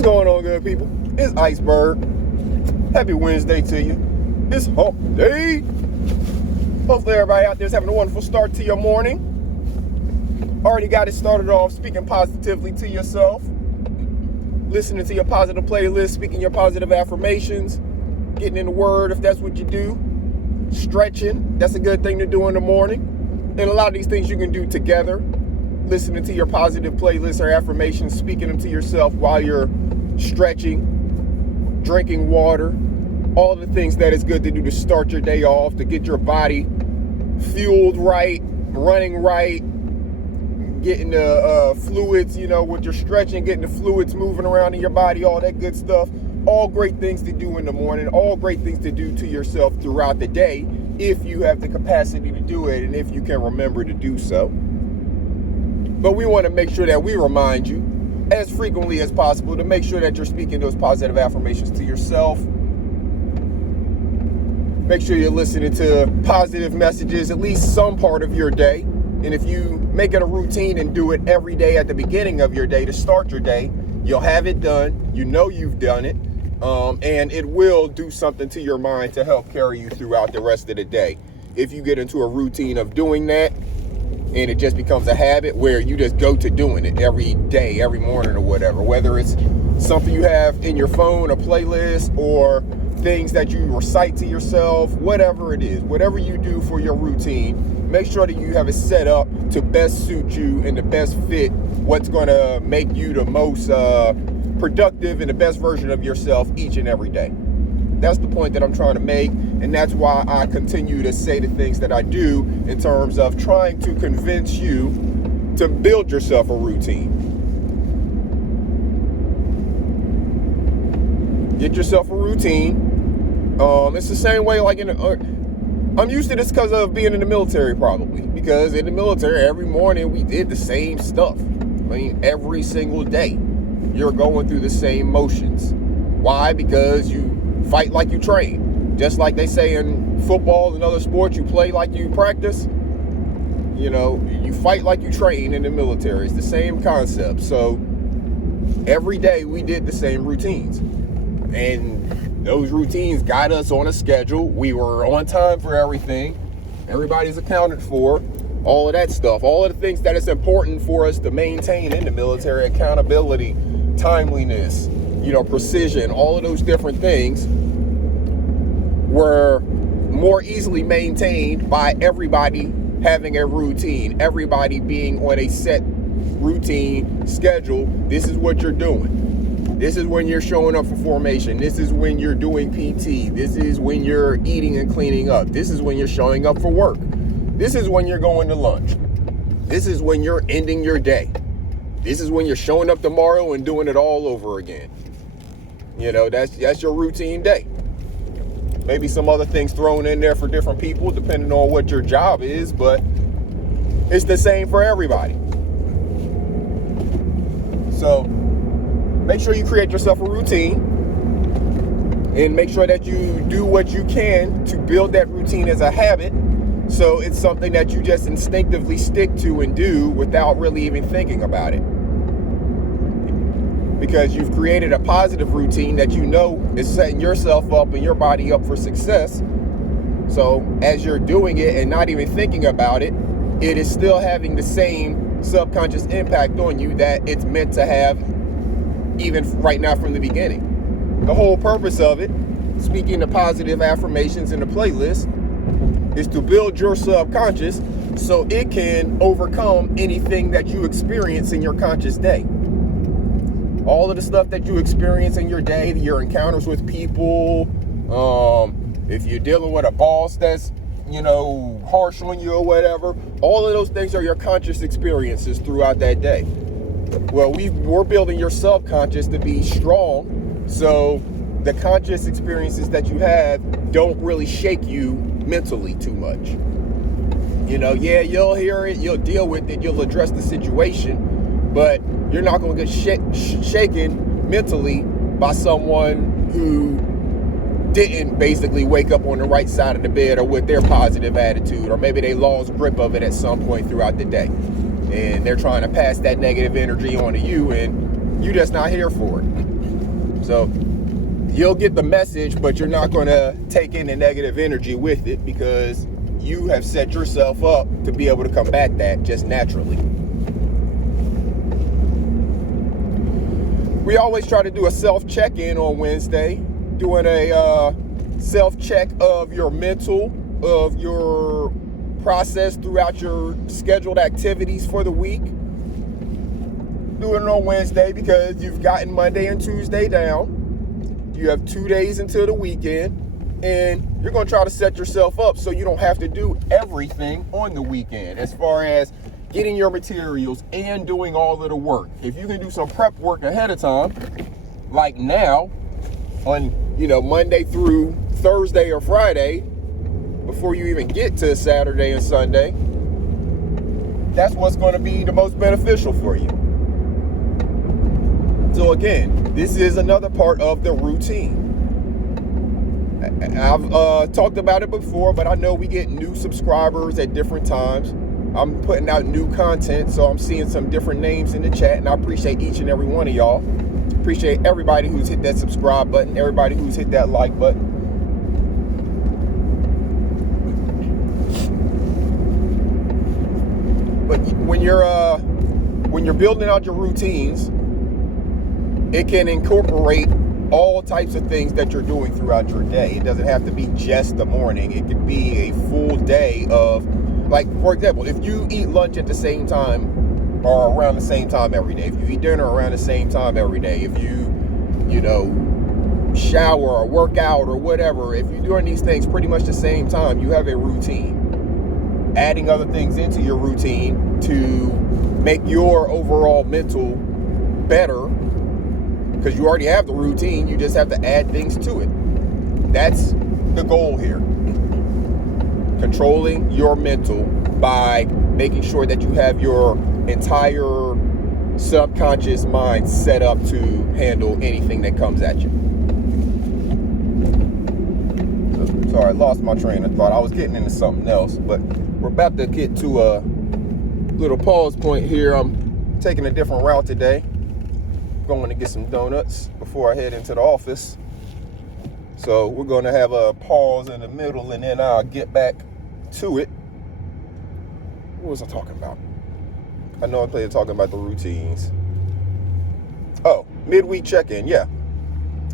What's going on, good people? It's Iceberg. Happy Wednesday to you. It's hump day. Hopefully everybody out there is having a wonderful start to your morning. Already got it started off speaking positively to yourself, listening to your positive playlist, speaking your positive affirmations, getting in the word if that's what you do, stretching, that's a good thing to do in the morning. And a lot of these things you can do together, listening to your positive playlist or affirmations, speaking them to yourself while you're stretching, drinking water, all the things that is good to do to start your day off, to get your body fueled right, running right, getting the fluids, with your stretching, getting the fluids moving around in your body, all that good stuff. All great things to do in the morning, all great things to do to yourself throughout the day if you have the capacity to do it and if you can remember to do so. But we want to make sure that we remind you as frequently as possible to make sure that you're speaking those positive affirmations to yourself. Make sure you're listening to positive messages at least some part of your day. And if you make it a routine and do it every day at the beginning of your day to start your day, you'll have it done. You know you've done it. And it will do something to your mind to help carry you throughout the rest of the day. If you get into a routine of doing that and it just becomes a habit where you just go to doing it every day, every morning or whatever, whether it's something you have in your phone, a playlist, or things that you recite to yourself, whatever it is, whatever you do for your routine, make sure that you have it set up to best suit you and the best fit what's going to make you the most productive and the best version of yourself each and every day. That's the point that I'm trying to make, and that's why I continue to say the things that I do in terms of trying to convince you to build yourself a routine. Get yourself a routine. It's the same way like I'm used to this because of being in the military, probably, because in the military every morning we did the same stuff. Every single day you're going through the same motions. Why? Because you fight like you train. Just like they say in football and other sports, you play like you practice. You fight like you train in the military. It's the same concept. So every day we did the same routines. And those routines got us on a schedule. We were on time for everything. Everybody's accounted for. All of that stuff. All of the things that is important for us to maintain in the military: accountability, timeliness, precision, all of those different things were more easily maintained by everybody having a routine, everybody being on a set routine schedule. This is what you're doing. This is when you're showing up for formation. This is when you're doing PT. This is when you're eating and cleaning up. This is when you're showing up for work. This is when you're going to lunch. This is when you're ending your day. This is when you're showing up tomorrow and doing it all over again. That's your routine day. Maybe some other things thrown in there for different people, depending on what your job is, but it's the same for everybody. So make sure you create yourself a routine and make sure that you do what you can to build that routine as a habit. So it's something that you just instinctively stick to and do without really even thinking about it. Because you've created a positive routine that is setting yourself up and your body up for success. So as you're doing it and not even thinking about it, it is still having the same subconscious impact on you that it's meant to have even right now from the beginning. The whole purpose of it, speaking the positive affirmations in the playlist, is to build your subconscious so it can overcome anything that you experience in your conscious day. All of the stuff that you experience in your day, your encounters with people, if you're dealing with a boss that's, harsh on you or whatever, all of those things are your conscious experiences throughout that day. Well, we're building your subconscious to be strong, so the conscious experiences that you have don't really shake you mentally too much. You'll hear it, you'll deal with it, you'll address the situation, but you're not going to get shaken mentally by someone who didn't basically wake up on the right side of the bed or with their positive attitude, or maybe they lost grip of it at some point throughout the day. And they're trying to pass that negative energy on to you, and you're just not here for it. So you'll get the message, but you're not going to take in the negative energy with it because you have set yourself up to be able to combat that just naturally. We always try to do a self-check-in on Wednesday, doing a self-check of your mental, of your process throughout your scheduled activities for the week. Doing it on Wednesday because you've gotten Monday and Tuesday down. You have 2 days until the weekend, and you're going to try to set yourself up so you don't have to do everything on the weekend as far as getting your materials and doing all of the work. If you can do some prep work ahead of time, like now on, Monday through Thursday or Friday, before you even get to Saturday and Sunday, that's what's going to be the most beneficial for you. So again, this is another part of the routine. I've talked about it before, but I know we get new subscribers at different times. I'm putting out new content, so I'm seeing some different names in the chat, and I appreciate each and every one of y'all. Appreciate everybody who's hit that subscribe button, everybody who's hit that like button. But when you're building out your routines, it can incorporate all types of things that you're doing throughout your day. It doesn't have to be just the morning. It could be a full day of, like, for example, if you eat lunch at the same time or around the same time every day, if you eat dinner around the same time every day, if you shower or work out or whatever, if you're doing these things pretty much the same time, you have a routine. Adding other things into your routine to make your overall mental better, because you already have the routine, you just have to add things to it. That's the goal here. Controlling your mental by making sure that you have your entire subconscious mind set up to handle anything that comes at you. Sorry, I lost my train of thought. I was getting into something else, but we're about to get to a little pause point here. I'm taking a different route today. Going to get some donuts before I head into the office. So we're going to have a pause in the middle, and then I'll get back to it. What was I talking about? I know I'm talking about the routines. Oh, midweek check-in, yeah.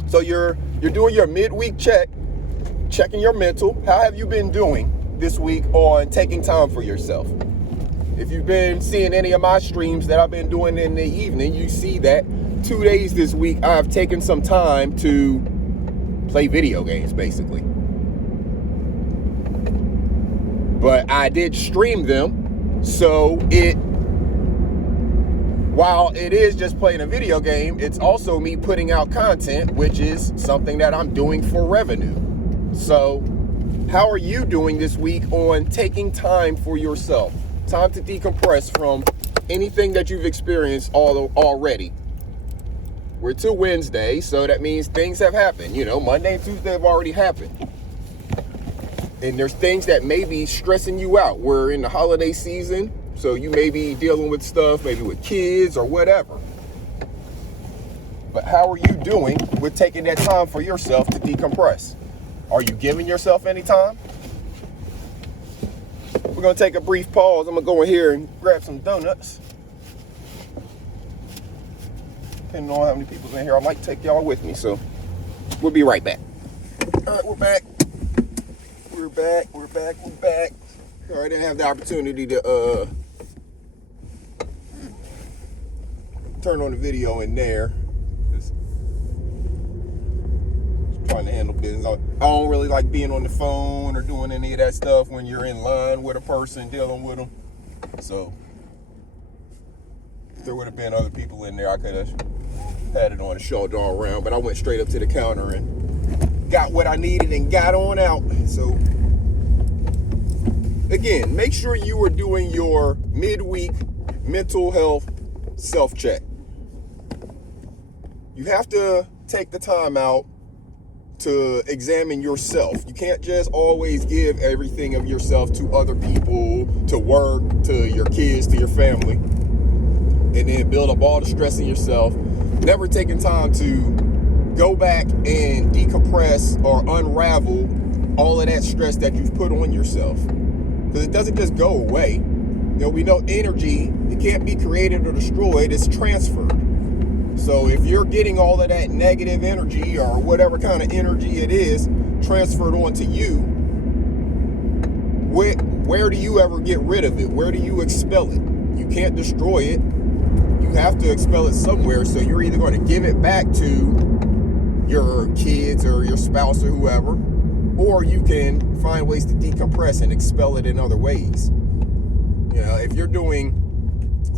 So you're doing your midweek checking your mental. How have you been doing this week on taking time for yourself? If you've been seeing any of my streams that I've been doing in the evening, you see that 2 days this week I've taken some time to play video games, basically. But I did stream them, so while it is just playing a video game, it's also me putting out content, which is something that I'm doing for revenue. So how are you doing this week on taking time for yourself? Time to decompress from anything that you've experienced already. We're to Wednesday, so that means things have happened. Monday and Tuesday have already happened. And there's things that may be stressing you out. We're in the holiday season, so you may be dealing with stuff, maybe with kids or whatever. But how are you doing with taking that time for yourself to decompress? Are you giving yourself any time? We're going to take a brief pause. I'm going to go in here and grab some donuts. Depending on how many people's in here, I might take y'all with me, so we'll be right back. All right, we're back. We're back. All right, I didn't have the opportunity to turn on the video in there. Just trying to handle business. I don't really like being on the phone or doing any of that stuff when you're in line with a person, dealing with them. So if there would have been other people in there, I could have had it on a shoulder all around, but I went straight up to the counter and got what I needed and got on out. So again, make sure you are doing your midweek mental health self-check. You have to take the time out to examine yourself. You can't just always give everything of yourself to other people, to work, to your kids, to your family, and then build up all the stress in yourself. Never taking time to go back and decompress or unravel all of that stress that you've put on yourself. Because it doesn't just go away. You know, we know energy, it can't be created or destroyed, it's transferred. So if you're getting all of that negative energy or whatever kind of energy it is transferred onto you, where do you ever get rid of it? Where do you expel it? You can't destroy it. You have to expel it somewhere. So you're either going to give it back to your kids or your spouse or whoever, or you can find ways to decompress and expel it in other ways. You know, if you're doing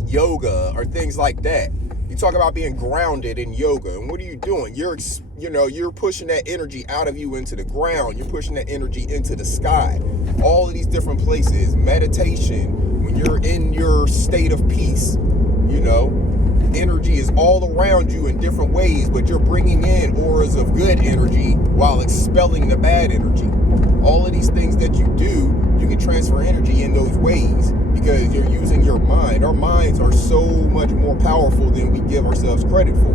yoga or things like that, you talk about being grounded in yoga, and what are you doing? You're pushing that energy out of you into the ground. You're pushing that energy into the sky. All of these different places. Meditation, when you're in your state of peace, you know, energy is all around you in different ways, but you're bringing in auras of good energy while expelling the bad energy. All of these things that you do, you can transfer energy in those ways because you're using your mind. Our minds are so much more powerful than we give ourselves credit for.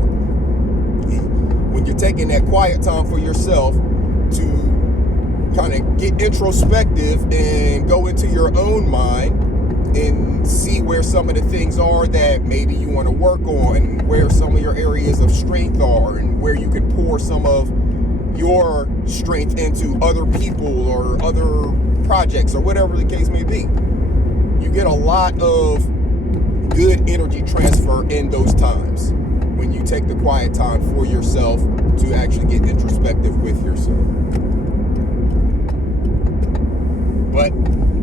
When you're taking that quiet time for yourself to kind of get introspective and go into your own mind and see where some of the things are that maybe you want to work on, where some of your areas of strength are, and where you can pour some of your strength into other people or other projects or whatever the case may be. You get a lot of good energy transfer in those times when you take the quiet time for yourself to actually get introspective with yourself. But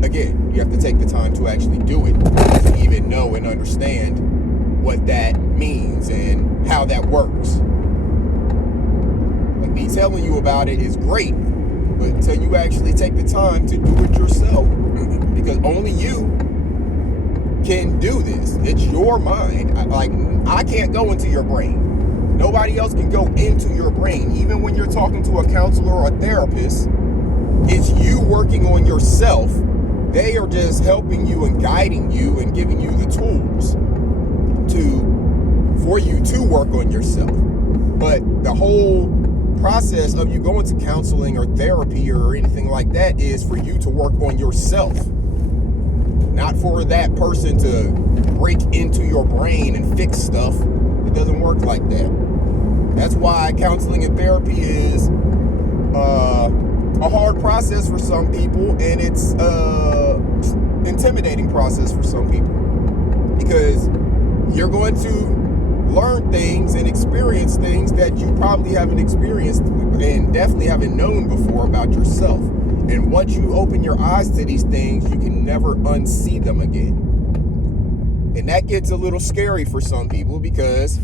again, you have to take the time to actually do it to even know and understand what that means and how that works. Like me telling you about it is great, but until you actually take the time to do it yourself, because only you can do this. It's your mind. I can't go into your brain. Nobody else can go into your brain. Even when you're talking to a counselor or a therapist, it's you working on yourself. They are just helping you and guiding you and giving you the tools for you to work on yourself. But the whole process of you going to counseling or therapy or anything like that is for you to work on yourself. Not for that person to break into your brain and fix stuff. It doesn't work like that. That's why counseling and therapy is a hard process for some people, and it's intimidating process for some people, because you're going to learn things and experience things that you probably haven't experienced and definitely haven't known before about yourself. And once you open your eyes to these things, you can never unsee them again. And that gets a little scary for some people, because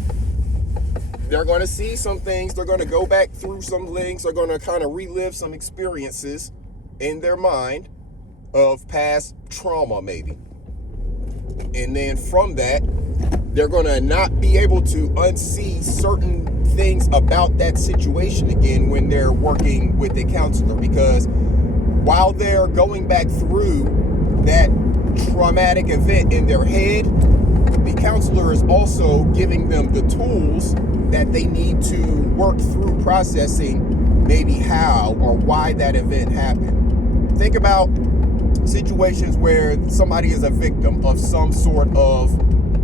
they're going to see some things, they're going to go back through some links, they're going to kind of relive some experiences in their mind of past trauma maybe. And then from that, they're going to not be able to unsee certain things about that situation again when they're working with a counselor, because while they're going back through that traumatic event in their head, the counselor is also giving them the tools that they need to work through processing maybe how or why that event happened. Think about situations where somebody is a victim of some sort of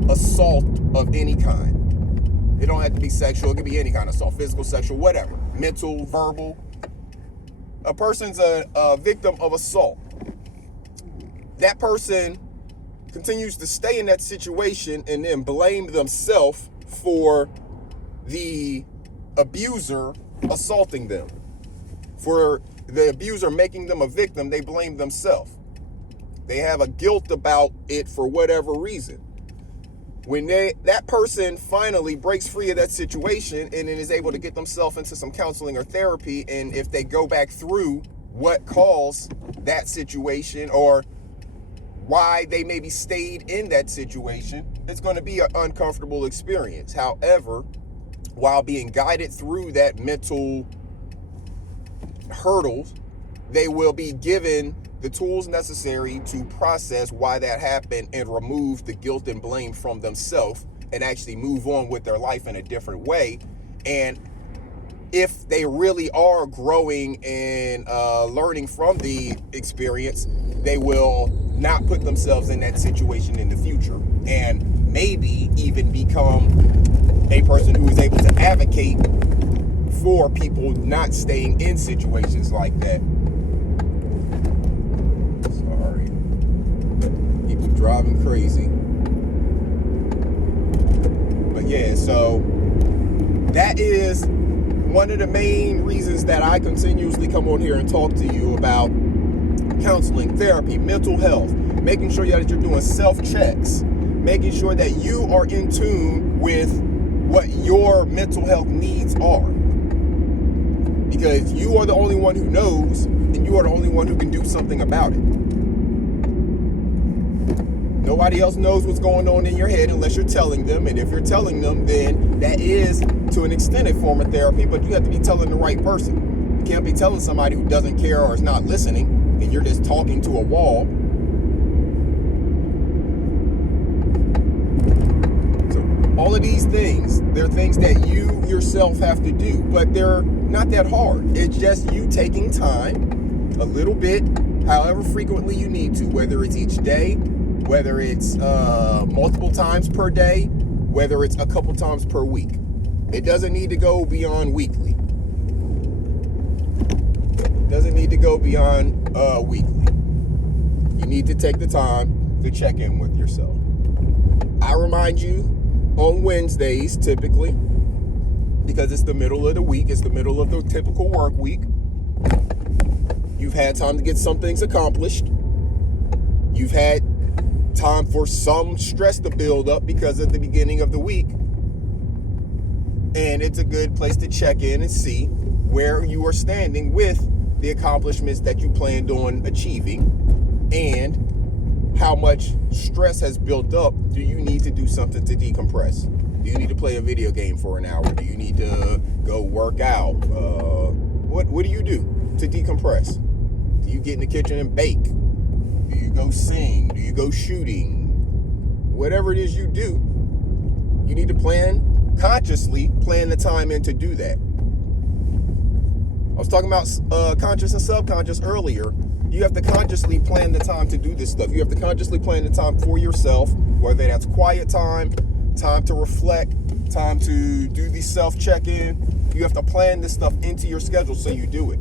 assault of any kind. It don't have to be sexual, it could be any kind of assault, physical, sexual, whatever, mental, verbal. A person's a victim of assault. That person continues to stay in that situation and then blame themselves for the abuser assaulting them. For the abuser making them a victim, they blame themselves. They have a guilt about it for whatever reason. When that person finally breaks free of that situation and then is able to get themselves into some counseling or therapy, and if they go back through what caused that situation or why they maybe stayed in that situation, it's going to be an uncomfortable experience. However, while being guided through that mental hurdles, they will be given the tools necessary to process why that happened and remove the guilt and blame from themselves and actually move on with their life in a different way and if they really are growing and learning from the experience, they will not put themselves in that situation in the future, and maybe even become a person who is able to advocate for people not staying in situations like that. Sorry. People driving crazy. But yeah, so that is one of the main reasons that I continuously come on here and talk to you about counseling, therapy, mental health, making sure that you're doing self-checks, making sure that you are in tune with what your mental health needs are. Because you are the only one who knows, and you are the only one who can do something about it. Nobody else knows what's going on in your head unless you're telling them. And if you're telling them, then that is, to an extent, a form of therapy, but you have to be telling the right person. You can't be telling somebody who doesn't care or is not listening, and you're just talking to a wall. So all of these things, they're things that you yourself have to do, but they're not that hard. It's just you taking time, a little bit, however frequently you need to, whether it's each day, whether it's multiple times per day, whether it's a couple times per week. It doesn't need to go beyond weekly. It doesn't need to go beyond weekly. You need to take the time to check in with yourself. I remind you on Wednesdays, typically, because it's the middle of the week, it's the middle of the typical work week. You've had time to get some things accomplished. You've had time for some stress to build up because of the beginning of the week. And it's a good place to check in and see where you are standing with the accomplishments that you planned on achieving, and how much stress has built up. Do you need to do something to decompress? Do you need to play a video game for an hour? Do you need to go work out? What do you do to decompress? Do you get in the kitchen and bake? Do you go sing? Do you go shooting? Whatever it is you do, you need to consciously plan the time in to do that. I was talking about conscious and subconscious earlier. You have to consciously plan the time to do this stuff. You have to consciously plan the time for yourself, whether that's quiet time, time to reflect, time to do the self-check-in. You have to plan this stuff into your schedule so you do it.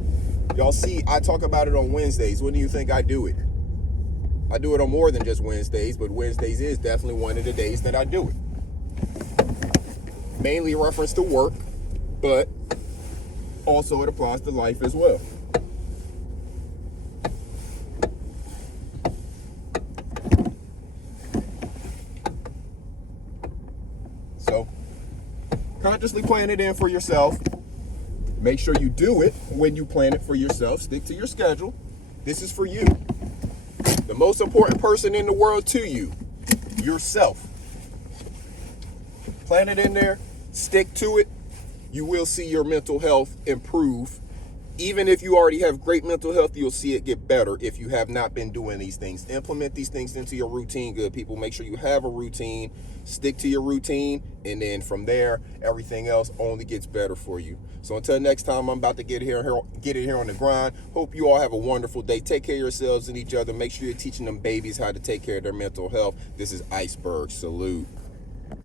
Y'all see, I talk about it on Wednesdays. When do you think I do it? I do it on more than just Wednesdays, but Wednesdays is definitely one of the days that I do it. Mainly reference to work, but also it applies to life as well. So, consciously plan it in for yourself. Make sure you do it when you plan it for yourself. Stick to your schedule. This is for you. The most important person in the world to you, yourself. Plan it in there. Stick to it. You will see your mental health improve. Even if you already have great mental health, you'll see it get better if you have not been doing these things. Implement these things into your routine, good people. Make sure you have a routine. Stick to your routine, and then from there, everything else only gets better for you. So until next time, I'm about to get it here on the grind. Hope you all have a wonderful day. Take care of yourselves and each other. Make sure you're teaching them babies how to take care of their mental health. This is Iceberg. Salute.